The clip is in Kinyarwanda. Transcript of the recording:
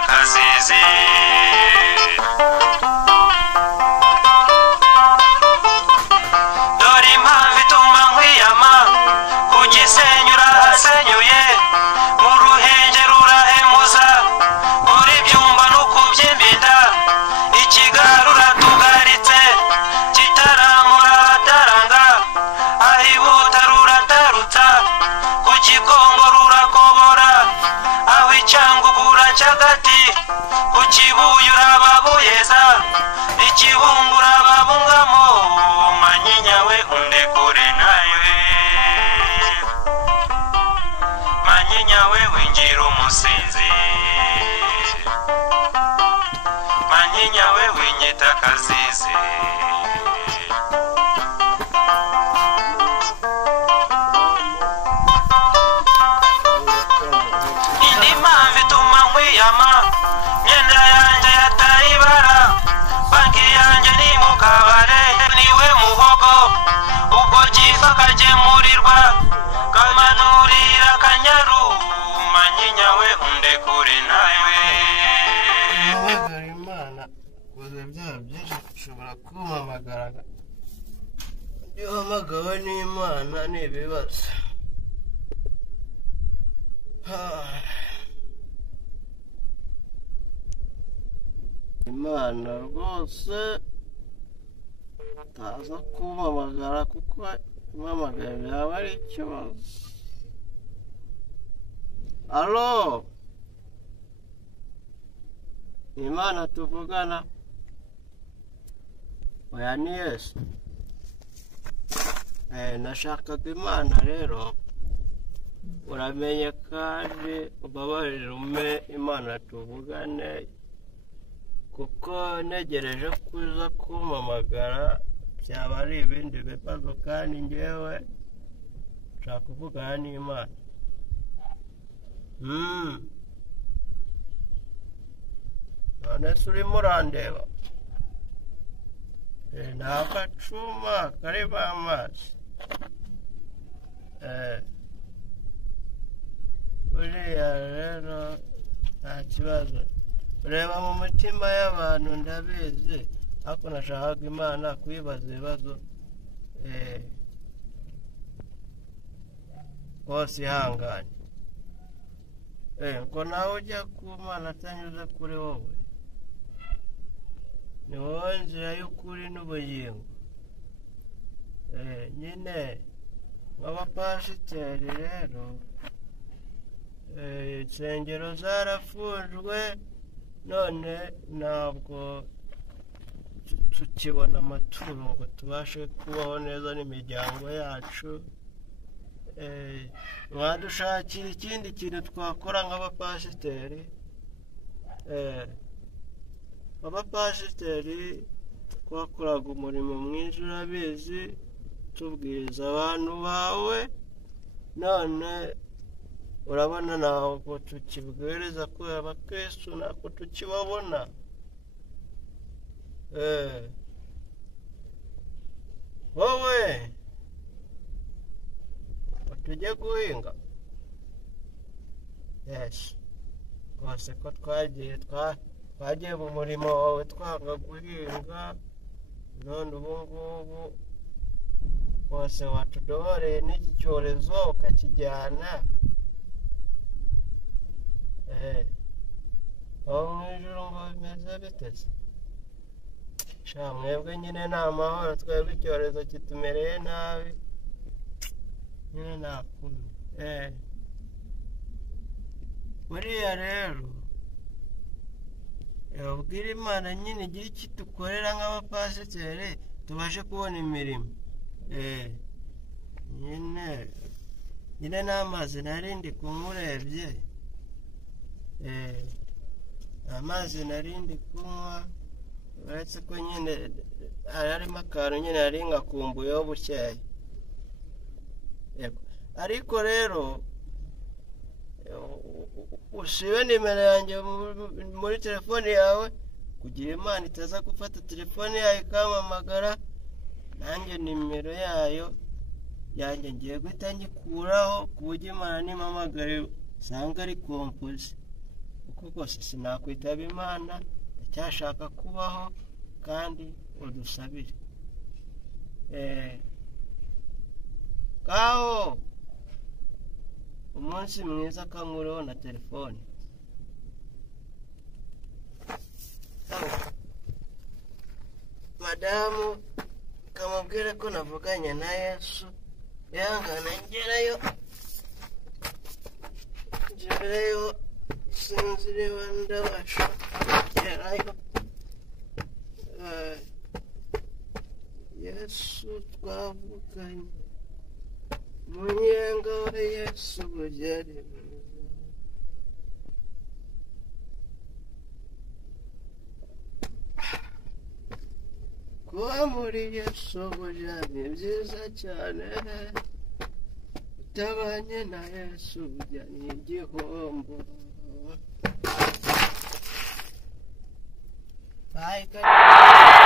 akazizi dore impamvu ituma nkwiyama ku Gisenyi urahasenyuye mu Ruhenge rurahemuza uri byumba no kuby'imbinda Ikigari uratugaritse Kitaramura hataranga ahibuta ruratarutsa ku Gikongo rurakobora aho Icyangugu cyagati ku Kibuye urababuyeza Ikibungo urababungamo Manyinya we undekure nawe Manyinya we wingira umusinzi Manyinya we winyita akazizi indi mpamvu ituma nkwiyama myenda yanjye yataye ibara banki yanjye ni mu kabare niwe muhogo ubwo Gifa kagemurirwa kamanurira Akanyaru Manyinya we undekure nawe Imana kuze byaha byinshi ushobora kumpamagara iyo uhamagawe n'Imana n'ibibazo Imana rwose utaza kumpamagara kuko impamagara byaba ari ikibazo. Alo Imana tuvugana oya ni Yesu nashakaga Imana rero uramenye kandi ubabarire ume Imana tuvugane kuko negereje kuza kumpamagara byaba ari ibindi bibazo kandi njyewe nshaka kuvugana n'Imana. None se urimo urandeba ni agacuma karimo amazi buriya rero nta kibazo ureba mu mitima y'abantu ndabizi ariko nashakaga Imana kuyibaza ibibazo rwose ihangane ngo nawe ujya ku Mana atanyuze kuri wowe ni wowe nzira y'ukuri n'ubugingo nyine nk'abapasiteri rero insengero zarafunzwe none ntabwo tukibona amaturo ngo tubashe kubaho neza n'imiryango yacu mwadushakira ikindi kintu twakora nk'abapasiteri abapasiteri twakoraga umurimo mwiza urabizi tubwiriza abantu bawe none urabona ntabwo tukibwiriza kubera abakristo ntabwo tukibabona wowe tujye guhinga rwose ko twagiye mu murimo wawe twanga guhinga none ubu ngubu rwose watudohoreye n'iki cyorezo ukakijyana aho mu ijuru ngo bimeze biteze mwebwe nyine ni amahoro twebwe icyorezo kitumereye nabi nyine nakumi buriya rero ubwira Imana nyine igira icyo dukorera nk'abapasiteri tubashe kubona imirimo nyine n'amazi narindi kunywa urebye amazi narindi kunywa uretse ko nyine harimo akantu nyine nari ngakumbuyeho bukeya ariko rero usibe nimero yanjye muri telefone yawe kugira Imana itaza gufata telefone yawe ikampamagara nanjye nimero yayo yanjye ngiye guhita ngikuraho ku buryo Imana nimpamagare usanga ari kompoze kuko rwose sinakwitaba Imana ndacyashaka kubaho kandi udusabire ngaho umunsi mwiza kangureho na telefone madamu kamubwire ko navuganye na Yesu yangana ngerayo sinziriwe ndabasha kugerayo Yesu twavuganye munyenga wa Yesu bugere kuba muri Yesu bugere byiza cyane utabanye na Yesu bugere ni igihombo. Bye.